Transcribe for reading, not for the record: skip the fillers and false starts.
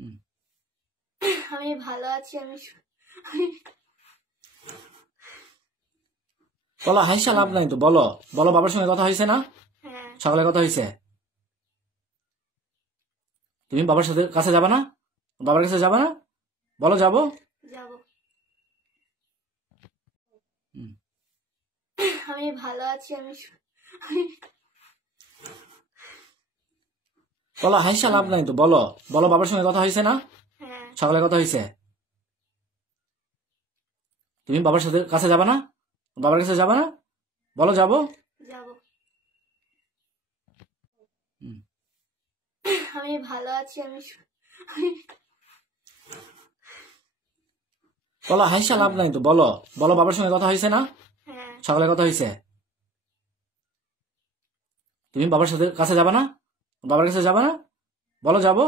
হুম। আমি ভালো আছি। বলো, হাসা লাভ নাই তো, বলো বলো। বাবার সঙ্গে কথা হয়েছে না? হ্যাঁ, সকালে কথা হয়েছে। তুমি বাবার সাথে কাছে যাবে না? বাবার কাছে যাবে না? বলো যাবো। যাব। হুম। আমি ভালো আছি। বলো, হাসা লাভ নাই তো, বলো বলো। বাবার সঙ্গে কথা হয়েছে না? হ্যাঁ, সকালে কথা হয়েছে। তুমি বাবার সাথে কাছে যাবে না? বাবার কাছে যাবে না? বলো যাবো। যাব। হুম। আমি ভালো আছি। বলো, হাসা লাভ নাই তো, বলো বলো। বাবার সঙ্গে কথা হয়েছে না? হ্যাঁ, সকালে কথা হয়েছে। তুমি বাবার সাথে কাছে যাবে না? বাবার কাছে যাবে না? বলো যাবো।